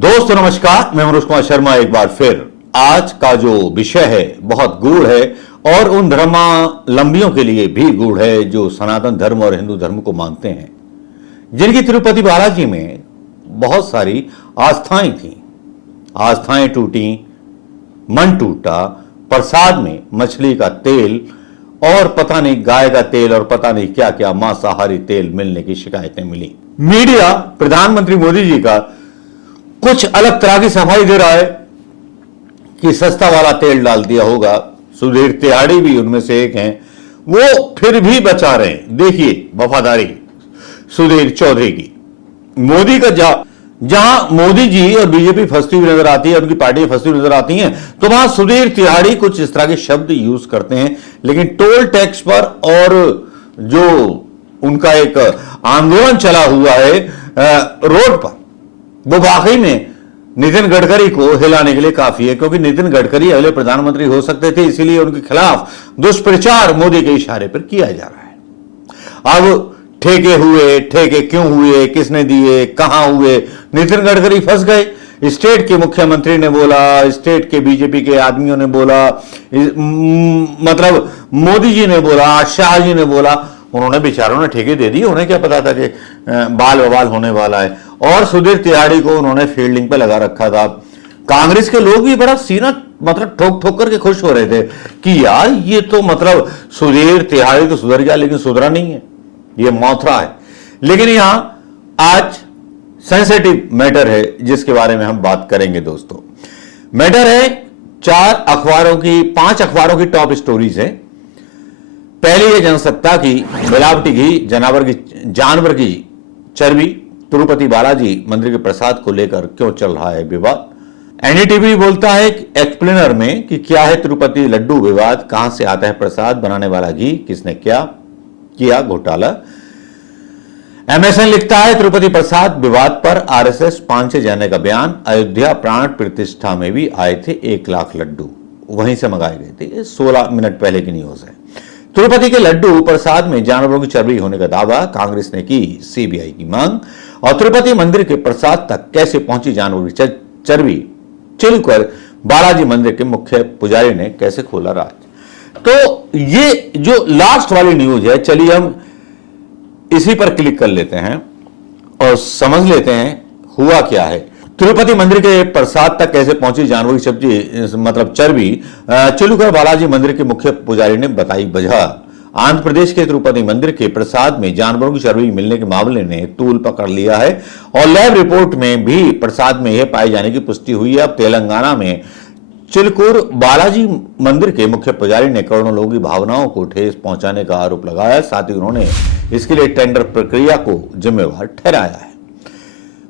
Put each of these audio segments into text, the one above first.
दोस्तों नमस्कार, मैं मनोज कुमार शर्मा एक बार फिर। आज का जो विषय है बहुत गूढ़ है और उन धर्मावलंबियों के लिए भी गूढ़ है जो सनातन धर्म और हिंदू धर्म को मानते हैं, जिनकी तिरुपति बालाजी में बहुत सारी आस्थाएं थीं। आस्थाएं टूटी, मन टूटा, प्रसाद में मछली का तेल और पता नहीं गाय का तेल और पता नहीं क्या क्या मांसाहारी तेल मिलने की शिकायतें मिली। मीडिया प्रधानमंत्री मोदी जी का कुछ अलग तरह की सफाई दे रहा है कि सस्ता वाला तेल डाल दिया होगा। सुधीर तिवारी भी उनमें से एक हैं, वो फिर भी बचा रहे हैं। देखिए वफादारी सुधीर चौधरी की। मोदी का जहां मोदी जी और बीजेपी फंसती हुई नजर आती है, उनकी पार्टी फंसती हुई नजर आती हैं, तो वहां सुधीर तिवारी कुछ इस तरह के शब्द यूज करते हैं। लेकिन टोल टैक्स पर और जो उनका एक आंदोलन चला हुआ है रोड पर, वो वाकई में नितिन गडकरी को हिलाने के लिए काफी है, क्योंकि नितिन गडकरी अगले प्रधानमंत्री हो सकते थे, इसीलिए उनके खिलाफ दुष्प्रचार मोदी के इशारे पर किया जा रहा है। अब ठेके क्यों हुए, किसने दिए, कहां हुए, नितिन गडकरी फंस गए। स्टेट के मुख्यमंत्री ने बोला, स्टेट के बीजेपी के आदमियों ने बोला, मतलब मोदी जी ने बोला, शाह जी ने बोला, उन्होंने बेचारों ने ठेके दे दिए। उन्हें क्या पता था कि बाल बवाल होने वाला है। और सुधीर तिवारी को उन्होंने फील्डिंग पे लगा रखा था। कांग्रेस के लोग भी बड़ा सीना मतलब ठोक ठोक करके खुश हो रहे थे कि यार ये तो मतलब सुधीर तिवारी तो सुधर गया, लेकिन सुधरा नहीं है, ये मौथरा है। लेकिन यहां आज सेंसिटिव मैटर है जिसके बारे में हम बात करेंगे। दोस्तों मैटर है 5 अखबारों की टॉप स्टोरीज है। पहली है जनसत्ता की मिलावटी घी, जानवर की चर्बी, तिरुपति बालाजी मंदिर के प्रसाद को लेकर क्यों चल रहा है विवाद। एनडीटीवी बोलता है एक्सप्लेनर में कि क्या है तिरुपति लड्डू विवाद, कहां से आता है प्रसाद, बनाने वाला घी, किसने क्या किया घोटाला। एमएसएन लिखता है तिरुपति प्रसाद विवाद पर आरएसएस 5 से जाने का बयान, अयोध्या प्राण प्रतिष्ठा में भी आए थे 1 लाख लड्डू, वहीं से मंगाए गए थे। 16 मिनट पहले की न्यूज है। तिरुपति के लड्डू प्रसाद में जानवरों की चर्बी होने का दावा, कांग्रेस ने की सीबीआई की मांग। और तिरुपति मंदिर के प्रसाद तक कैसे पहुंची जानवरों की चर्बी, चिलकर बालाजी मंदिर के मुख्य पुजारी ने कैसे खोला राज। तो ये जो लास्ट वाली न्यूज है, चलिए हम इसी पर क्लिक कर लेते हैं और समझ लेते हैं हुआ क्या है। तिरुपति मंदिर के प्रसाद तक कैसे पहुंची जानवरों की सब्जी मतलब चर्बी, चिलकर बालाजी मंदिर के मुख्य पुजारी ने बताई वजह। आंध्र प्रदेश के तिरुपति मंदिर के प्रसाद में जानवरों की चर्बी मिलने के मामले ने तूल पकड़ लिया है और लैब रिपोर्ट में भी प्रसाद में यह पाए जाने की पुष्टि हुई है। अब तेलंगाना में चिलकुर बालाजी मंदिर के मुख्य पुजारी ने करोड़ों लोगों की भावनाओं को ठेस पहुंचाने का आरोप लगाया। साथ ही उन्होंने इसके लिए टेंडर प्रक्रिया को जिम्मेवार ठहराया है।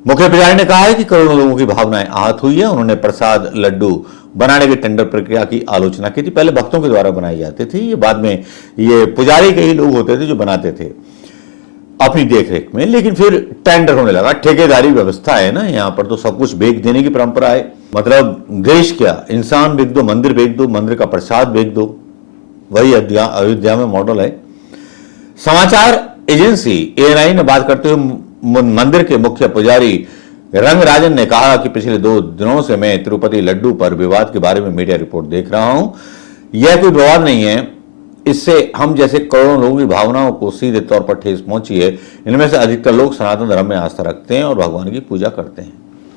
मुख्य पुजारी ने कहा है कि करोड़ों लोगों की भावनाएं आहत हुई है। उन्होंने प्रसाद लड्डू बनाने की टेंडर प्रक्रिया की आलोचना की थी। पहले भक्तों के द्वारा बनाई जाती थी, ये बाद में ये पुजारी के ही लोग होते थे जो बनाते थे अपनी देखरेख में, लेकिन फिर टेंडर होने लगा। ठेकेदारी व्यवस्था है ना यहाँ पर, तो सब कुछ बेच देने की परंपरा है। मतलब देश क्या, इंसान बेच दो, मंदिर बेच दो, मंदिर का प्रसाद बेच दो, वही अयोध्या में मॉडल है। समाचार एजेंसी एएनआई ने बात करते हुए मंदिर के मुख्य पुजारी रंगराजन ने कहा कि पिछले 2 दिनों से मैं तिरुपति लड्डू पर विवाद के बारे में मीडिया रिपोर्ट देख रहा हूं। यह कोई विवाद नहीं है, इससे हम जैसे करोड़ों लोगों की भावनाओं को सीधे तौर पर ठेस पहुंची है। इनमें से अधिकतर लोग सनातन धर्म में आस्था रखते हैं और भगवान की पूजा करते हैं।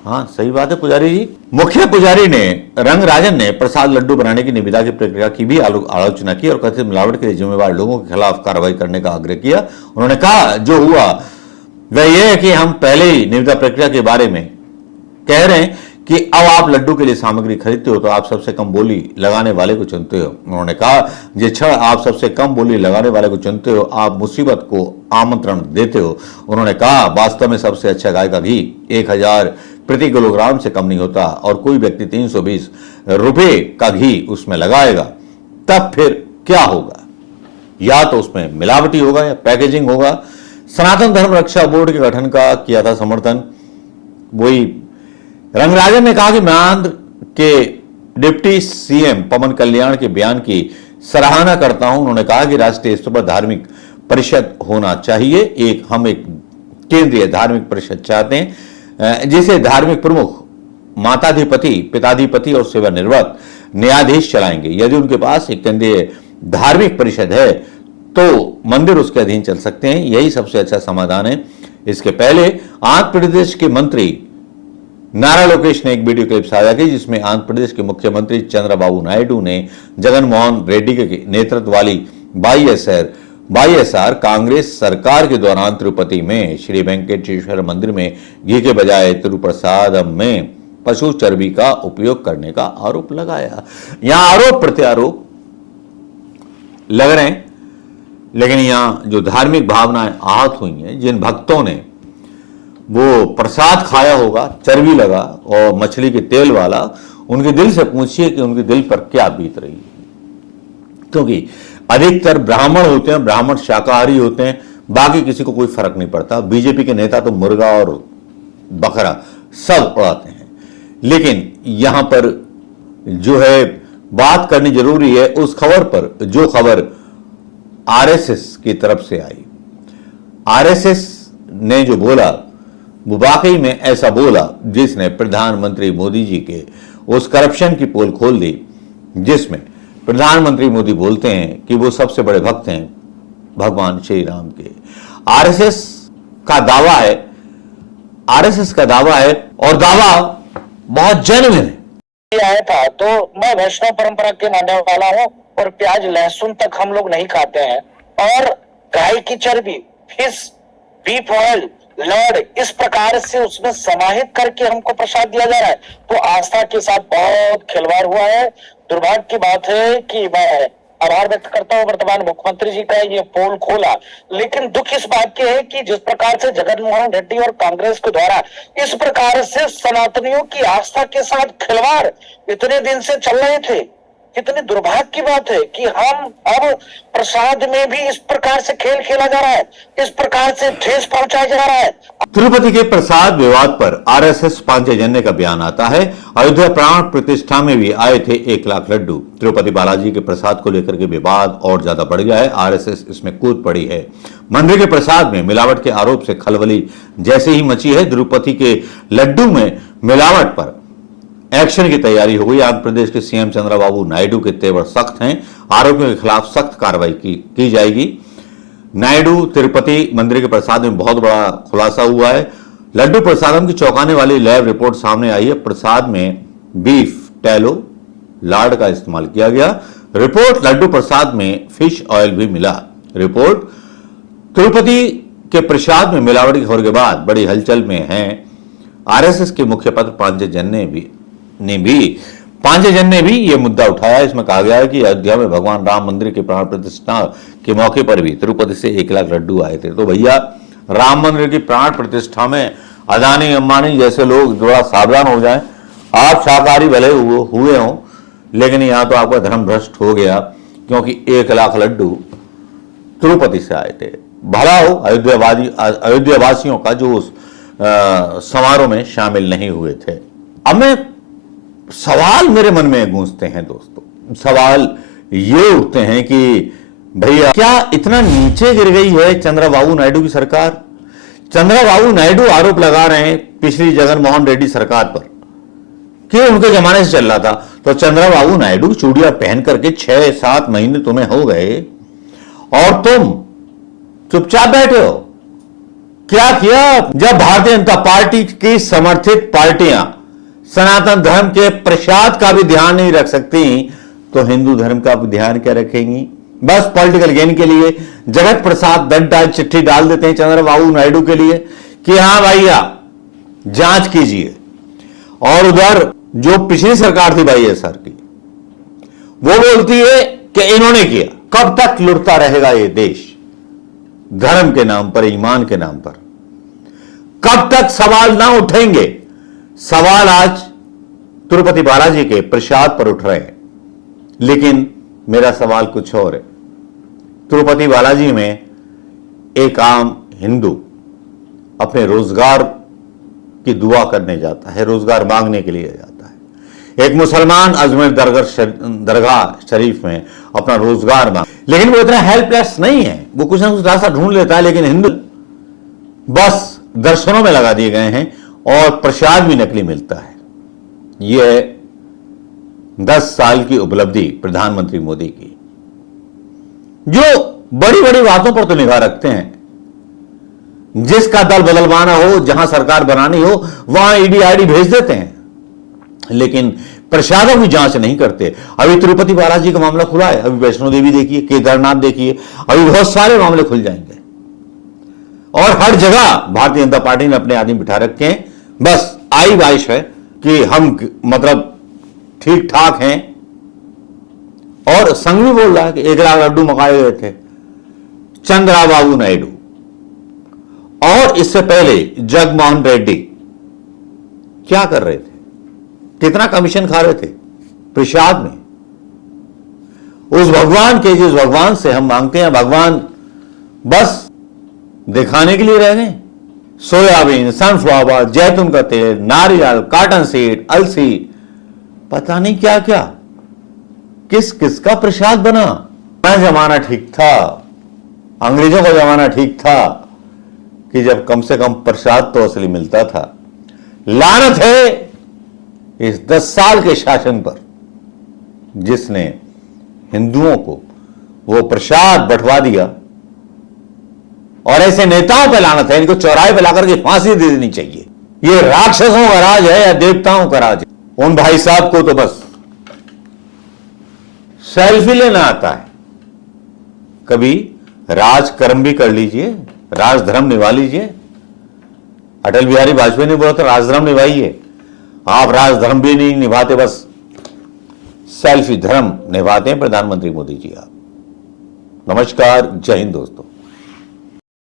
हाँ सही बात है पुजारी जी। मुख्य पुजारी ने रंगराजन ने प्रसाद लड्डू बनाने की निविदा की प्रक्रिया की भी आलोचना की और कथित मिलावट के लिए जिम्मेवार लोगों के खिलाफ कार्रवाई करने का आग्रह किया। उन्होंने कहा जो हुआ वह यह है कि हम पहले ही निविदा प्रक्रिया के बारे में कह रहे हैं कि अब आप लड्डू के लिए सामग्री खरीदते हो तो आप सबसे कम बोली लगाने वाले को चुनते हो। उन्होंने कहा जिस क्षण आप सबसे कम बोली लगाने वाले को चुनते हो आप मुसीबत को आमंत्रण देते हो। उन्होंने कहा वास्तव में सबसे अच्छा गाय का घी 1000 प्रति किलोग्राम से कम नहीं होता और कोई व्यक्ति 320 रुपए का घी उसमें लगाएगा, तब फिर क्या होगा, या तो उसमें मिलावटी होगा या पैकेजिंग होगा। सनातन धर्म रक्षा बोर्ड के गठन का किया था समर्थन। वही रंगराजन ने कहा कि मैं आंध्र के डिप्टी सीएम पवन कल्याण के बयान की सराहना करता हूं। उन्होंने कहा कि राष्ट्रीय स्तर पर धार्मिक परिषद होना चाहिए। हम एक केंद्रीय धार्मिक परिषद चाहते हैं जिसे धार्मिक प्रमुख माताधिपति, पिताधिपति और सेवानिवृत्त न्यायाधीश चलाएंगे। यदि उनके पास एक केंद्रीय धार्मिक परिषद है तो मंदिर उसके अधीन चल सकते हैं। यही सबसे अच्छा समाधान है। इसके पहले आंध्र प्रदेश के मंत्री नारा लोकेश ने एक वीडियो क्लिप साझा की जिसमें आंध्र प्रदेश के मुख्यमंत्री चंद्रबाबू नायडू ने जगनमोहन रेड्डी के नेतृत्व वाली वाईएसआर कांग्रेस सरकार के दौरान तिरुपति में श्री वेंकटेश्वर मंदिर में घी के बजाय तिरुप्रसादम में पशु चर्बी का उपयोग करने का आरोप लगाया। यहां आरोप प्रत्यारोप लग रहे हैं, लेकिन यहां जो धार्मिक भावनाएं आहत हुई हैं, जिन भक्तों ने वो प्रसाद खाया होगा चर्बी लगा और मछली के तेल वाला, उनके दिल से पूछिए कि उनके दिल पर क्या बीत रही है। क्योंकि अधिकतर ब्राह्मण होते हैं, ब्राह्मण शाकाहारी होते हैं, बाकी किसी को कोई फर्क नहीं पड़ता। बीजेपी के नेता तो मुर्गा और बकरा सब उड़ाते हैं। लेकिन यहां पर जो है बात करनी जरूरी है उस खबर पर, जो खबर आरएसएस की तरफ से आई। आरएसएस ने जो बोला वो वाकई में ऐसा बोला जिसने प्रधानमंत्री मोदी जी के उस करप्शन की पोल खोल दी, जिसमें प्रधानमंत्री मोदी बोलते हैं कि वो सबसे बड़े भक्त हैं भगवान श्री राम के। आरएसएस का दावा है, और दावा बहुत जेन्युइन है। आया था तो मैं वैष्णव परंपरा के मानने वाला हूँ और प्याज लहसुन तक हम लोग नहीं खाते हैं, और गाय की चर्बी, फिश, बीफ ऑयल, लड़, इस प्रकार से उसमें समाहित करके हमको प्रसाद दिया जा रहा है। तो आस्था के साथ बहुत खिलवाड़ हुआ है। दुर्भाग्य की बात है कि मैं आभार व्यक्त करता हूँ वर्तमान मुख्यमंत्री जी का ये पोल खोला, लेकिन दुख इस बात के है कि जिस प्रकार से जगनमोहन रेड्डी और कांग्रेस के द्वारा इस प्रकार से सनातनियों की आस्था के साथ खिलवाड़ इतने दिन से चल रहे थे, कितनी दुर्भाग्य की बात है कि हम अब प्रसाद में भी इस प्रकार से खेल खेला जा रहा है, इस प्रकार से ठेस पहुंचाया जा रहा है। तिरुपति के प्रसाद विवाद पर आरएसएस पांचजन्य का बयान आता है। अयोध्या प्राण प्रतिष्ठा में भी आए थे 1 लाख लड्डू। तिरुपति बालाजी के प्रसाद को लेकर के विवाद और ज्यादा बढ़ गया है। आरएसएस इसमें कूद पड़ी है। मंदिर के प्रसाद में मिलावट के आरोप से खलबली जैसे ही मची है। तिरुपति के लड्डू में मिलावट पर एक्शन की तैयारी हो गई। आंध्र प्रदेश के सीएम चंद्रबाबू नायडू के तेवर सख्त हैं। आरोपियों के खिलाफ सख्त कार्रवाई की जाएगी। नायडू तिरुपति मंदिर के प्रसाद में बहुत बड़ा खुलासा हुआ है। लड्डू प्रसादम की चौंकाने वाली लैब रिपोर्ट सामने आई है। प्रसाद में बीफ टैलो लार्ड का इस्तेमाल किया गया। रिपोर्ट लड्डू प्रसाद में फिश ऑयल भी मिला। रिपोर्ट तिरुपति के प्रसाद में मिलावट की खबर के बाद बड़ी हलचल में है। आरएसएस के मुखपत्र पांचजन्य ने भी यह मुद्दा उठाया। इसमें कहा गया है कि अयोध्या में भगवान राम मंदिर के प्राण प्रतिष्ठा के मौके पर भी तिरुपति से 1 लाख लड्डू आए थे। तो भैया, राम मंदिर की प्राण प्रतिष्ठा में अदानी अंबानी जैसे लोग थोड़ा सावधान हो जाएं। आप शाकाहारी भले हुए हों, लेकिन यहां तो आपका धर्म भ्रष्ट हो गया, क्योंकि 1 लाख लड्डू तिरुपति से आए थे। भला हो अयोध्या वासियों का जो उस समारोह में शामिल नहीं हुए थे। अब मैं सवाल मेरे मन में गूंजते हैं दोस्तों, सवाल ये उठते हैं कि भैया क्या इतना नीचे गिर गई है चंद्रबाबू नायडू की सरकार? चंद्रबाबू नायडू आरोप लगा रहे हैं पिछली जगनमोहन रेड्डी सरकार पर कि उनके जमाने से चल रहा था। तो चंद्रबाबू नायडू चूड़ियां पहन करके 6-7 महीने तुम्हें हो गए और तुम चुपचाप बैठे हो। क्या किया? जब भारतीय जनता पार्टी की समर्थित पार्टियां सनातन धर्म के प्रसाद का भी ध्यान नहीं रख सकती, तो हिंदू धर्म का भी ध्यान क्या रखेंगी? बस पॉलिटिकल गेन के लिए जगत प्रसाद दंड चिट्ठी डाल देते हैं चंद्रबाबू नायडू के लिए कि हां भैया जांच कीजिए। और उधर जो पिछली सरकार थी वाईएसआर की, वो बोलती है कि इन्होंने किया। कब तक लुटता रहेगा ये देश धर्म के नाम पर, ईमान के नाम पर? कब तक सवाल ना उठेंगे? सवाल आज तिरुपति बालाजी के प्रसाद पर उठ रहे हैं, लेकिन मेरा सवाल कुछ और है। तिरुपति बालाजी में एक आम हिंदू अपने रोजगार की दुआ करने जाता है, रोजगार मांगने के लिए जाता है। एक मुसलमान अजमेर दरगाह शरीफ में अपना रोजगार मांग, लेकिन वो इतना हेल्पलेस नहीं है, वो कुछ ना कुछ रास्ता ढूंढ लेता है। लेकिन हिंदू बस दर्शनों में लगा दिए गए हैं और प्रसाद भी नकली मिलता है। यह है 10 साल की उपलब्धि प्रधानमंत्री मोदी की, जो बड़ी बड़ी बातों पर तो निगाह रखते हैं। जिसका दल बदलवाना हो, जहां सरकार बनानी हो, वहां ईडी आईडी भेज देते हैं, लेकिन प्रसादों की जांच नहीं करते। अभी तिरुपति बालाजी का मामला खुला है, अभी वैष्णो देवी देखिए, केदारनाथ देखिए, अभी बहुत सारे मामले खुल जाएंगे। और हर जगह भारतीय जनता पार्टी ने अपने आदमी बिठा रखे हैं। बस आई बारिश है कि हम मतलब ठीक ठाक हैं। और संघ भी बोल रहा है कि 1 लाख लड्डू मंगाए गए थे, चंद्राबाबू नायडू और इससे पहले जगनमोहन रेड्डी क्या कर रहे थे, कितना कमीशन खा रहे थे प्रसाद में। उस भगवान के, जिस भगवान से हम मांगते हैं, भगवान बस दिखाने के लिए रह गए। सोयाबीन, सनफ्लावर, जैतून का तेल, नारियल, कॉटन सीड, अलसी, पता नहीं क्या क्या, किस किस का प्रसाद बना। जमाना ठीक था, अंग्रेजों का जमाना ठीक था कि जब कम से कम प्रसाद तो असली मिलता था। लानत है इस 10 साल के शासन पर, जिसने हिंदुओं को वो प्रसाद बंटवा दिया। और ऐसे नेताओं पर लानत है, इनको चौराहे पर लाकर के फांसी दे देनी चाहिए। ये राक्षसों का राज है या देवताओं का राज है? उन भाई साहब को तो बस सेल्फी लेना आता है। कभी राजकर्म भी कर लीजिए, राजधर्म निभा लीजिए। अटल बिहारी वाजपेयी ने बोला था राजधर्म निभाइए, आप राजधर्म भी नहीं निभाते, बस सेल्फी धर्म निभाते हैं प्रधानमंत्री मोदी जी आप। नमस्कार, जय हिंद दोस्तों।